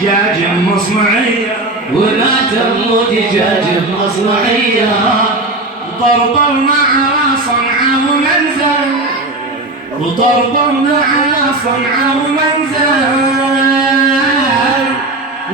دجاج مصنعية وماتوا دجاج مصنعية وطرطرنا على صنعاء ومنزل وطرطرنا على صنعاء ومنزل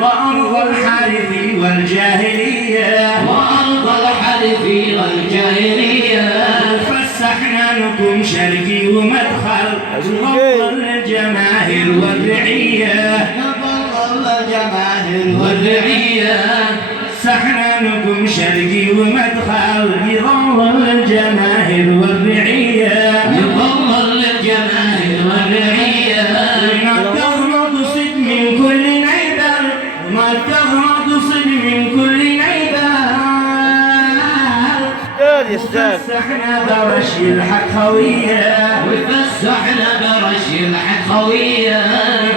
وأرض الحرث والجاهلية وأرض الحرث والجاهلية فسحنا لكم شرقي ومدخل نظل الجماهير والرعية نظل الجماهير والرعية فسحنا لكم شرقي ومدخل يظل الجماهير والرعية يظل الجماهير والرعية نقدر صد من كل نيدر ما تغرد صد من كل نيدر وفسحنا برشي الحكوية وفسحنا برشي الحكوية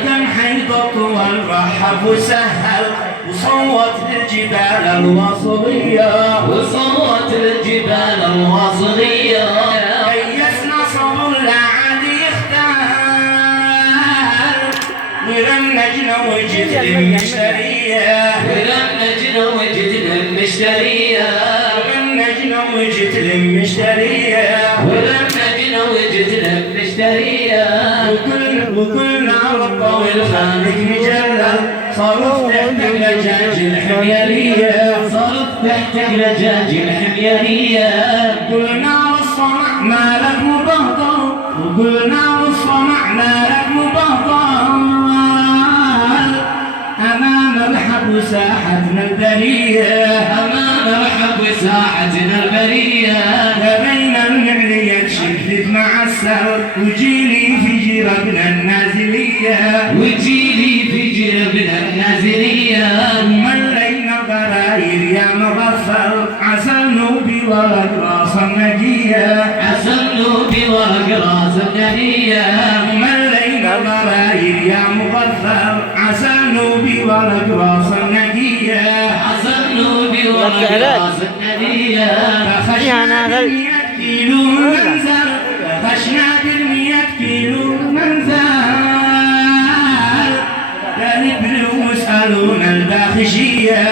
كم حيطة والرحب وسهل وصوت الجبال الوصلية وصوت الجبال الوصلية كيسنا صبر لا عاد يختار ورمجنا وجد المشترية ورمجنا وجد المشترية ورمجنا وجد المشترية ورمجنا وجد المشترية وكلنا ربا والخالق مجلل صرف تحت لجاج الحميرية صرف تحت لجاج الحميرية قلنا والصنع مالك مبهضر وقلنا والصنع مالك مبهضر أمام الحب ساحتنا البرية أمام الحب ساحتنا البرية بين النعلية شدت مع السر وجيلي في جربنا النازلية وجيلي في جربنا النازلية وملينا ضراير يا مغفر عسل نوبي ورق راس النقية عسل نوبي ورق راس النقية وملينا ضراير يا مغفر عسل نوبي ورق راس النقية عسل نوبي ورق راس النقية فخشنا بالمئة كيلو منزل فخشنا بالمئة كيلو منزل بل واسألون الباخشية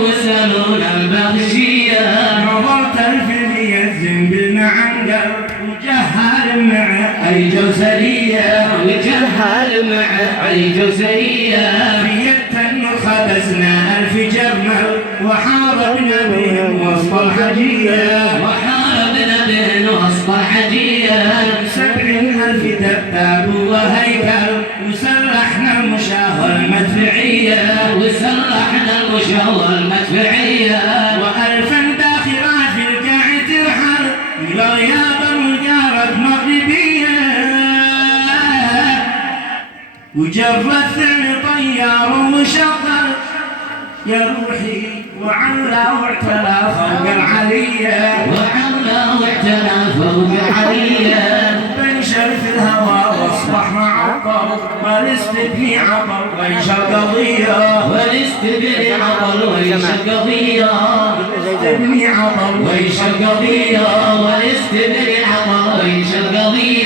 واسألون الباخشية نظرت الفدية الزنبل معنقر وجهال مع أي جوسرية وجهال مع أي جوسرية في التن خبزنا ألف جرمل وحاربنا بهم وسط الحجية وحاربنا بهم وسط الحجية 70,000 دباب وهيكل وسلحنا المشاة المدفعية المدفعية وألفا داخلة في القاع ترحل إلى رياض المجارة مغربية وجرت ثاني طيار ومشغل يا روحي وعلى واعتلى فوق العلية بنشر في الهوى واصبح معطل والاستبني عطل ويش القضية والاستبني عطل ويش القضية والاستبني عطل ويش القضية والاستبني عطل ويش القضية